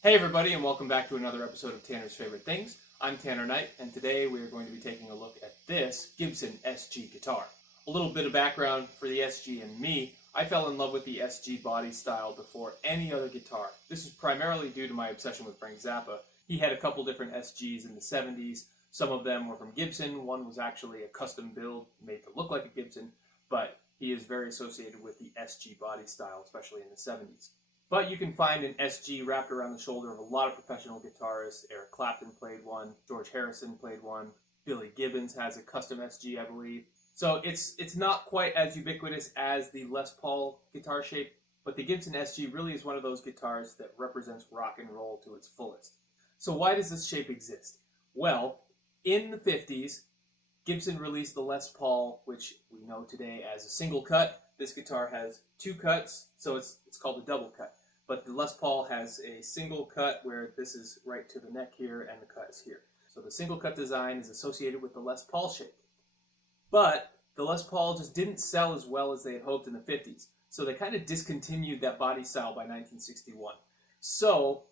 Hey everybody, and welcome back to another episode of Tanner's Favorite Things. I'm Tanner Knight, and today we are going to be taking a look at this Gibson SG guitar. A little bit of background for the SG and me. I fell in love with the SG body style before any other guitar. This is primarily due to my obsession with Frank Zappa. He had a couple different SGs in the 70s. Some of them were from Gibson. One was actually a custom build made to look like a Gibson, but he is very associated with the SG body style, especially in the 70s. But you can find an SG wrapped around the shoulder of a lot of professional guitarists. Eric Clapton played one, George Harrison played one, Billy Gibbons has a custom SG, I believe. So it's not quite as ubiquitous as the Les Paul guitar shape, but the Gibson SG really is one of those guitars that represents rock and roll to its fullest. So why does this shape exist? Well, in the 50s, Gibson released the Les Paul, which we know today as a single cut. This guitar has two cuts, so it's called a double cut. But the Les Paul has a single cut where this is right to the neck here and the cut is here. So the single cut design is associated with the Les Paul shape. But the Les Paul just didn't sell as well as they had hoped in the 50s. So they kind of discontinued that body style by 1961. So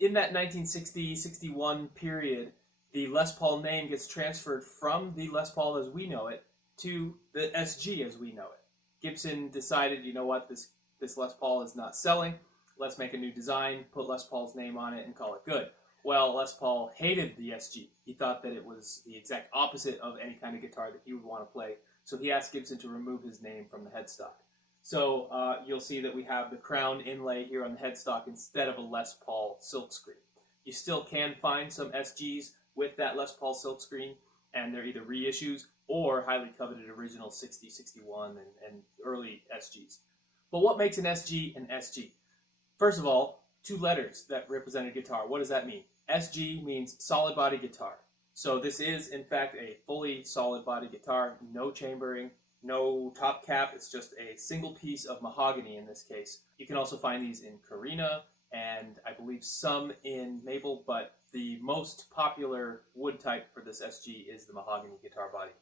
in that 1960-61 period, the Les Paul name gets transferred from the Les Paul as we know it to the SG as we know it. Gibson decided, you know what, this Les Paul is not selling. Let's make a new design, put Les Paul's name on it, and call it good. Well, Les Paul hated the SG. He thought that it was the exact opposite of any kind of guitar that he would want to play, so he asked Gibson to remove his name from the headstock. So you'll see that we have the crown inlay here on the headstock instead of a Les Paul silkscreen. You still can find some SGs with that Les Paul silkscreen, and they're either reissues or highly coveted original 60, 61, and early SGs. But what makes an SG an SG? First of all, two letters that represent a guitar. What does that mean? SG means solid body guitar. So this is, in fact, a fully solid body guitar. No chambering, no top cap. It's just a single piece of mahogany in this case. You can also find these in Carina and I believe some in maple, but the most popular wood type for this SG is the mahogany guitar body.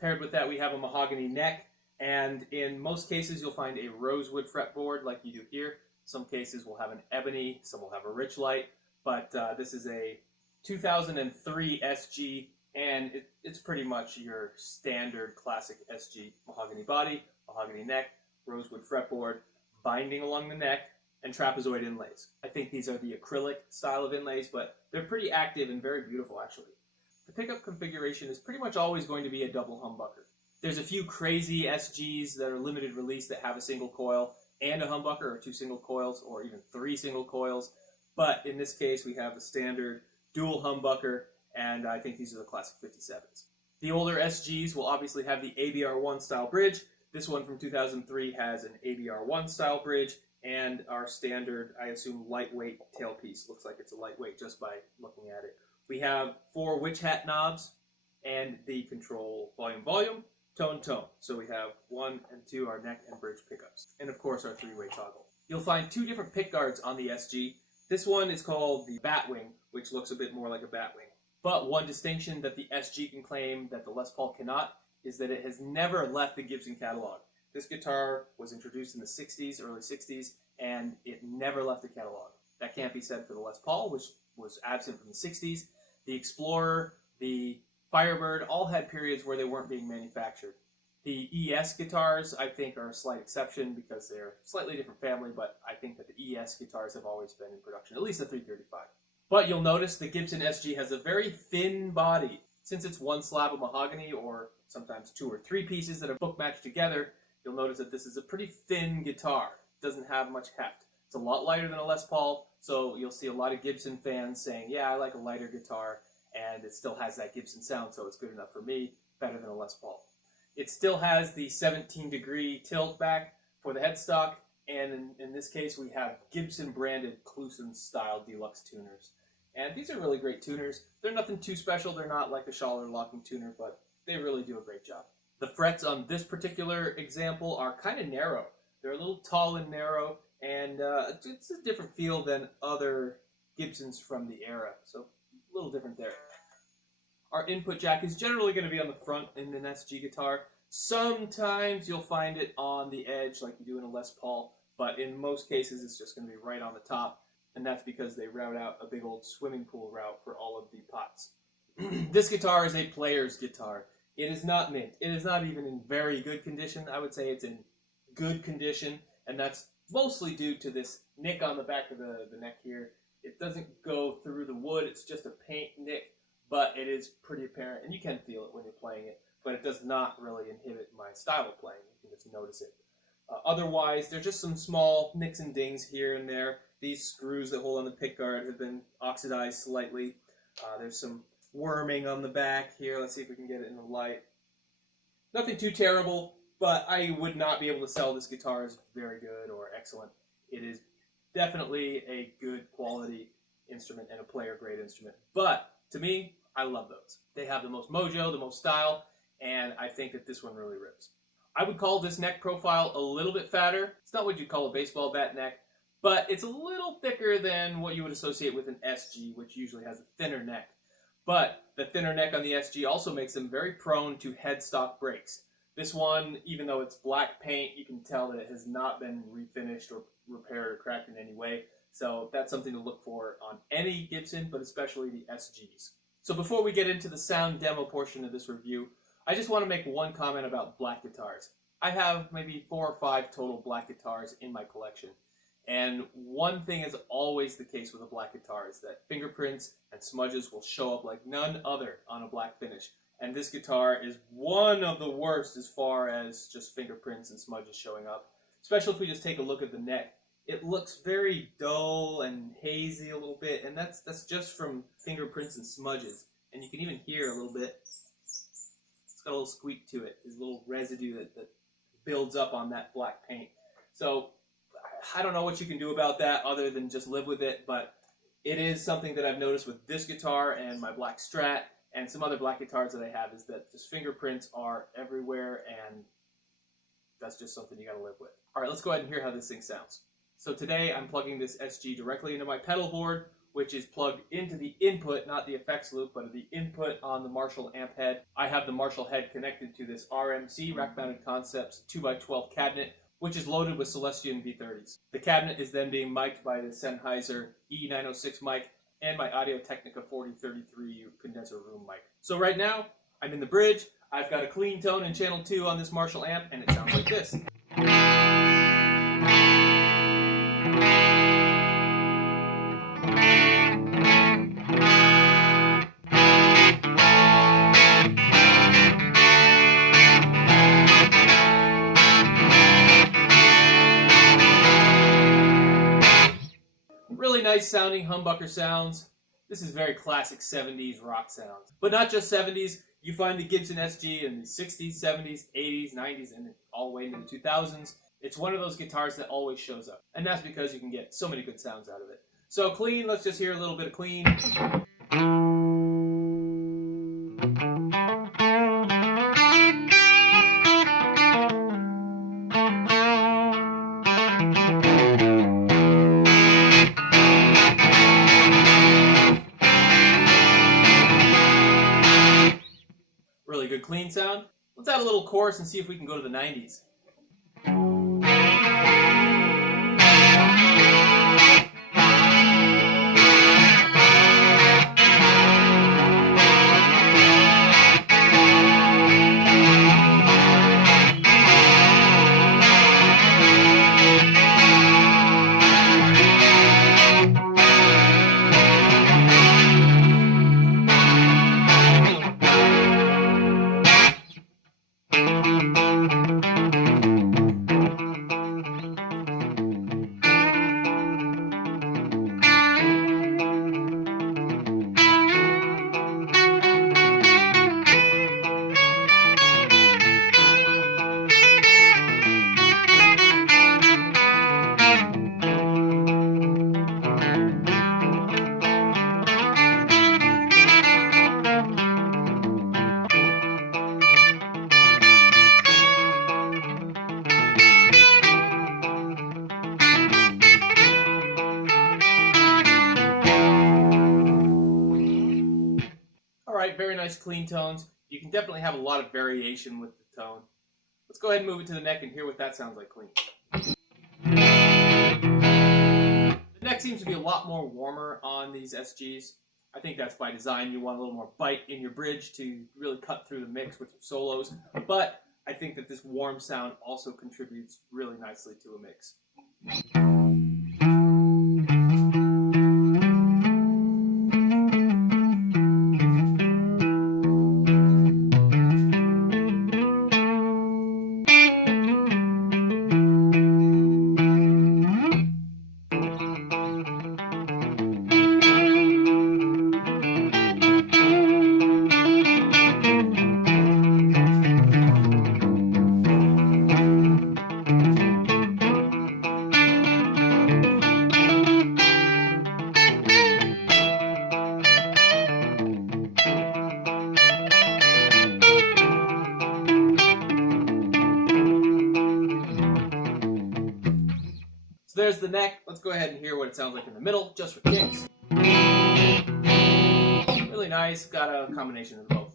Paired with that, we have a mahogany neck, and in most cases you'll find a rosewood fretboard like you do here. Some cases will have an ebony, some will have a rich light, but this is a 2003 SG, and it's pretty much your standard classic SG mahogany body, mahogany neck, rosewood fretboard, binding along the neck, and trapezoid inlays. I think these are the acrylic style of inlays, but they're pretty active and very beautiful actually. The pickup configuration is pretty much always going to be a double humbucker. There's a few crazy SGs that are limited release that have a single coil and a humbucker, or two single coils, or even three single coils. But in this case, we have a standard dual humbucker, and I think these are the classic 57s. The older SGs will obviously have the ABR1 style bridge. This one from 2003 has an ABR1 style bridge, and our standard, I assume, lightweight tailpiece. Looks like it's a lightweight just by looking at it. We have 4 witch hat knobs, and the control volume, tone. So we have 1 and 2, our neck and bridge pickups. And of course our 3-way toggle. You'll find 2 different pick guards on the SG. This one is called the Batwing, which looks a bit more like a Batwing. But one distinction that the SG can claim that the Les Paul cannot is that it has never left the Gibson catalog. This guitar was introduced in the 60s, early 60s, and it never left the catalog. That can't be said for the Les Paul, which was absent from the 60s. The Explorer, the Firebird all had periods where they weren't being manufactured. The ES guitars, I think, are a slight exception because they're a slightly different family, but I think that the ES guitars have always been in production, at least the 335. But you'll notice the Gibson SG has a very thin body. Since it's one slab of mahogany, or sometimes 2 or 3 pieces that are book matched together, you'll notice that this is a pretty thin guitar. It doesn't have much heft. It's a lot lighter than a Les Paul, so you'll see a lot of Gibson fans saying, yeah, I like a lighter guitar, and it still has that Gibson sound, so it's good enough for me, better than a Les Paul. It still has the 17-degree tilt back for the headstock, and in this case we have Gibson-branded Kluson-style deluxe tuners. And these are really great tuners. They're nothing too special, they're not like a Schaller locking tuner, but they really do a great job. The frets on this particular example are kind of narrow. They're a little tall and narrow, and it's a different feel than other Gibsons from the era, so a little different there. Our input jack is generally going to be on the front in an SG guitar. Sometimes you'll find it on the edge like you do in a Les Paul, but in most cases it's just going to be right on the top. and that's because they route out a big old swimming pool route for all of the pots. This guitar is a player's guitar. It is not mint. It is not even in very good condition. I would say it's in good condition, and that's mostly due to this nick on the back of the neck here. It doesn't go through the wood. It's just a paint nick, but it is pretty apparent, and you can feel it when you're playing it, but it does not really inhibit my style of playing. You can just notice it. Otherwise, there's just some small nicks and dings here and there. These screws that hold on the pickguard have been oxidized slightly. There's some worming on the back here. Let's see if we can get it in the light. Nothing too terrible, but I would not be able to sell this guitar as very good or excellent. It is definitely a good quality instrument and a player-grade instrument. But to me, I love those. They have the most mojo, the most style, and I think that this one really rips. I would call this neck profile a little bit fatter. It's not what you'd call a baseball bat neck, but it's a little thicker than what you would associate with an SG, which usually has a thinner neck. But the thinner neck on the SG also makes them very prone to headstock breaks. This one, even though it's black paint, you can tell that it has not been refinished or repaired or cracked in any way. So that's something to look for on any Gibson, but especially the SGs. So before we get into the sound demo portion of this review, I just want to make one comment about black guitars. I have maybe 4 or 5 total black guitars in my collection. And one thing is always the case with a black guitar is that fingerprints and smudges will show up like none other on a black finish. And this guitar is one of the worst as far as just fingerprints and smudges showing up. Especially if we just take a look at the neck. It looks very dull and hazy a little bit, and that's just from fingerprints and smudges. And you can even hear a little bit. It's got a little squeak to it. There's a little residue that builds up on that black paint. So I don't know what you can do about that other than just live with it, but it is something that I've noticed with this guitar and my black Strat and some other black guitars that I have, is that just fingerprints are everywhere, and that's just something you gotta live with. All right, let's go ahead and hear how this thing sounds. So today I'm plugging this SG directly into my pedal board, which is plugged into the input, not the effects loop, but the input on the Marshall amp head. I have the Marshall head connected to this RMC, Rack Mounted Concepts 2x12 cabinet, which is loaded with Celestion V30s. The cabinet is then being mic'd by the Sennheiser E906 mic and my Audio-Technica 4033 condenser room mic. So right now, I'm in the bridge. I've got a clean tone in channel 2 on this Marshall amp, and it sounds like this. Really nice sounding humbucker sounds. This is very classic 70s rock sounds. But not just 70s. You find the Gibson SG in the 60s, 70s, 80s, 90s, and all the way into the 2000s. It's one of those guitars that always shows up. And that's because you can get so many good sounds out of it. So clean, let's just hear a little bit of clean. Really good clean sound. Let's add a little chorus and see if we can go to the 90s. Very nice clean tones. You can definitely have a lot of variation with the tone. Let's go ahead and move it to the neck and hear what that sounds like clean. The neck neck seems to be a lot more warmer on these SGs. I think that's by design. You want a little more bite in your bridge to really cut through the mix with your solos. But I think that this warm sound also contributes really nicely to a mix. So there's the neck. Let's go ahead and hear what it sounds like in the middle, just for kicks. Really nice. Got a combination of both.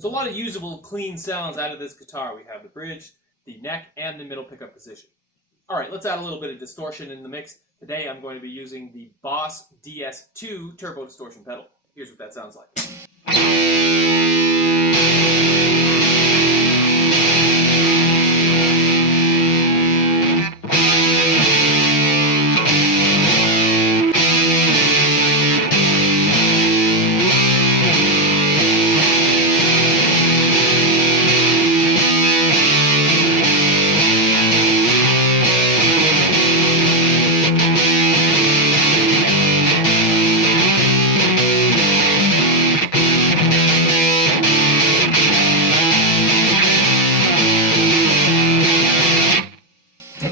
So a lot of usable, clean sounds out of this guitar. We have the bridge, the neck, and the middle pickup position. All right, let's add a little bit of distortion in the mix. Today I'm going to be using the Boss DS2 turbo distortion pedal. Here's what that sounds like.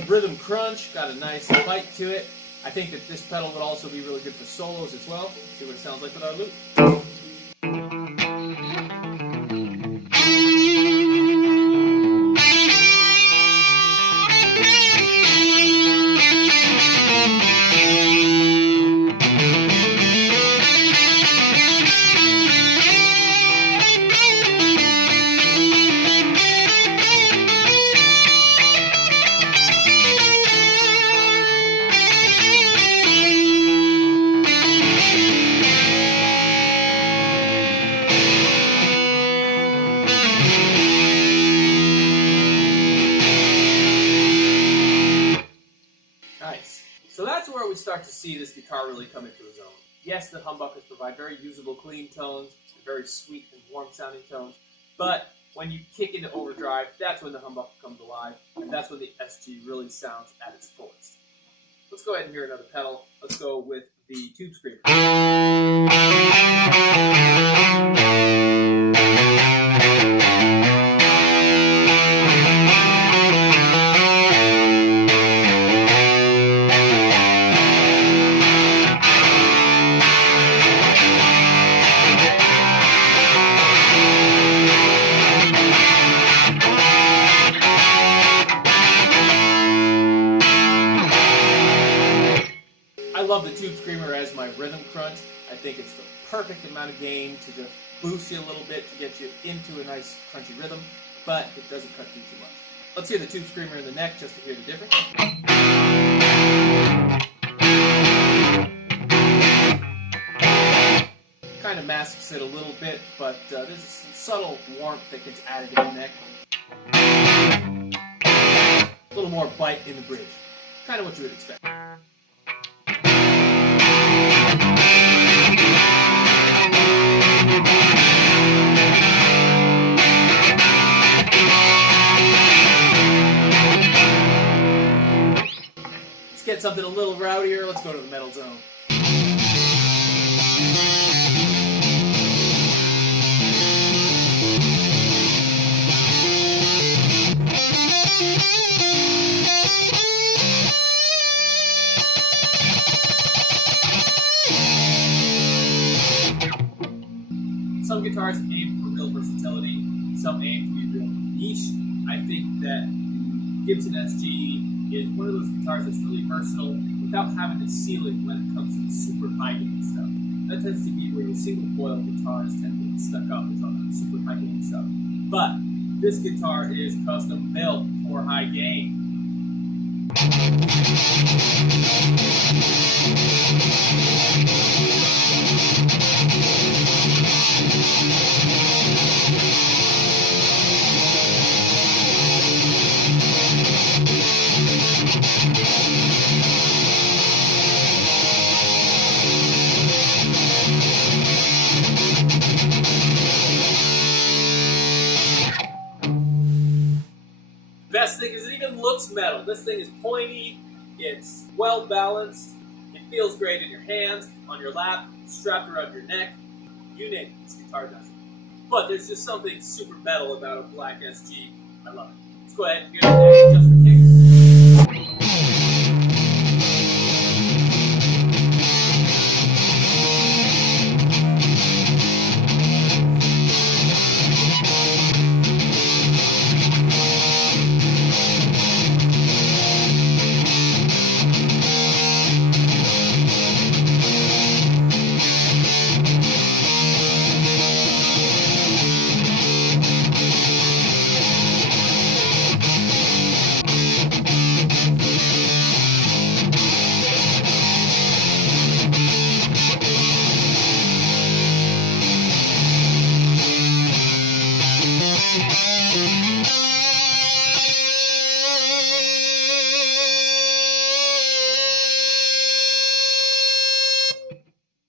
Rhythm crunch, got a nice bite to it. I think that this pedal would also be really good for solos as well. Let's see what it sounds like with our loop. Nice. So that's where we start to see this guitar really come into its own. Yes, the humbuckers provide very usable, clean tones, very sweet and warm sounding tones, but when you kick into overdrive, that's when the humbucker comes alive, and that's when the SG really sounds at its fullest. Let's go ahead and hear another pedal. Let's go with the Tube Screamer. I love the Tube Screamer as my rhythm crunch. I think it's the perfect amount of gain to just boost you a little bit to get you into a nice crunchy rhythm, but it doesn't cut through too much. Let's hear the Tube Screamer in the neck just to hear the difference. Kind of masks it a little bit, but there's some subtle warmth that gets added in the neck. A little more bite in the bridge. Kind of what you would expect. Let's get something a little rowdier. Let's go to the metal zone. guitars aim for real versatility, some aim to be real niche. I think that the Gibson SG is one of those guitars that's really versatile without having the ceiling when it comes to the super high gain stuff. That tends to be where your single coil guitars tend to get stuck up, is on the super high gain stuff. But this guitar is custom built for high gain. Best thing is it even looks metal. This thing is pointy, it's well balanced, it feels great in your hands, on your lap, strapped around your neck, you name it, this guitar does it. But there's just something super metal about a black SG. I love it. Let's go ahead and hear the next just for kicks.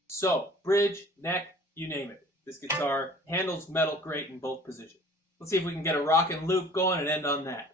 So, bridge, neck, you name it. This guitar handles metal great in both positions. Let's see if we can get a rockin' loop going and end on that.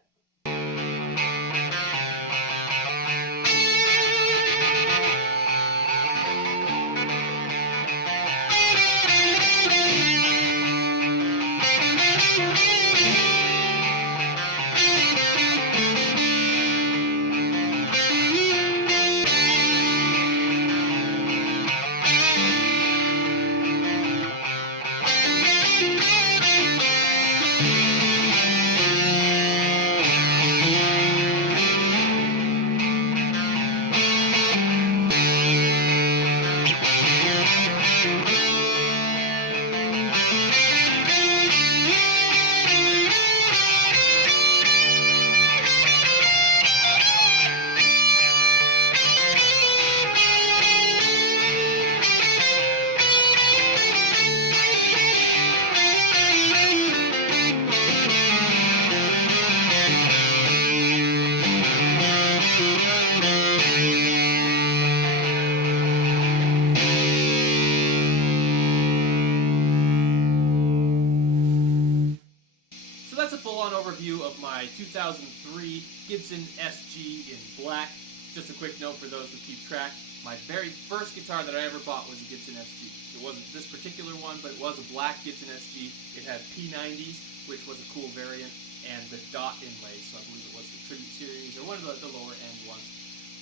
So that's a full-on overview of my 2003 Gibson SG in black. Just a quick note for those who keep track. My very first guitar that I ever bought was a Gibson SG. It wasn't this particular one, but it was a black Gibson SG. It had P90s, which was a cool variant, and the dot inlay, so I believe it was the Tribute Series, or one of the lower end ones.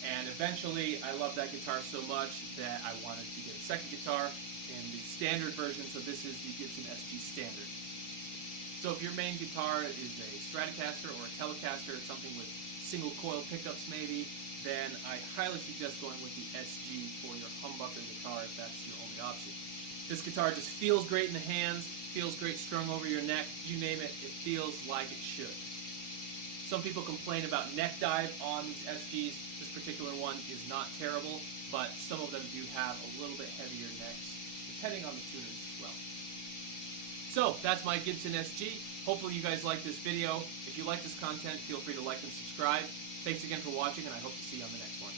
And eventually, I loved that guitar so much that I wanted to get a second guitar in the standard version, so this is the Gibson SG Standard. So if your main guitar is a Stratocaster or a Telecaster, or something with single coil pickups maybe, then I highly suggest going with the SG for your humbucker guitar if that's your only option. This guitar just feels great in the hands, feels great strung over your neck, you name it, it feels like it should. Some people complain about neck dive on these SGs. This particular one is not terrible, but some of them do have a little bit heavier necks, depending on the tuners as well. So, that's my Gibson SG. Hopefully you guys like this video. If you like this content, feel free to like and subscribe. Thanks again for watching, and I hope to see you on the next one.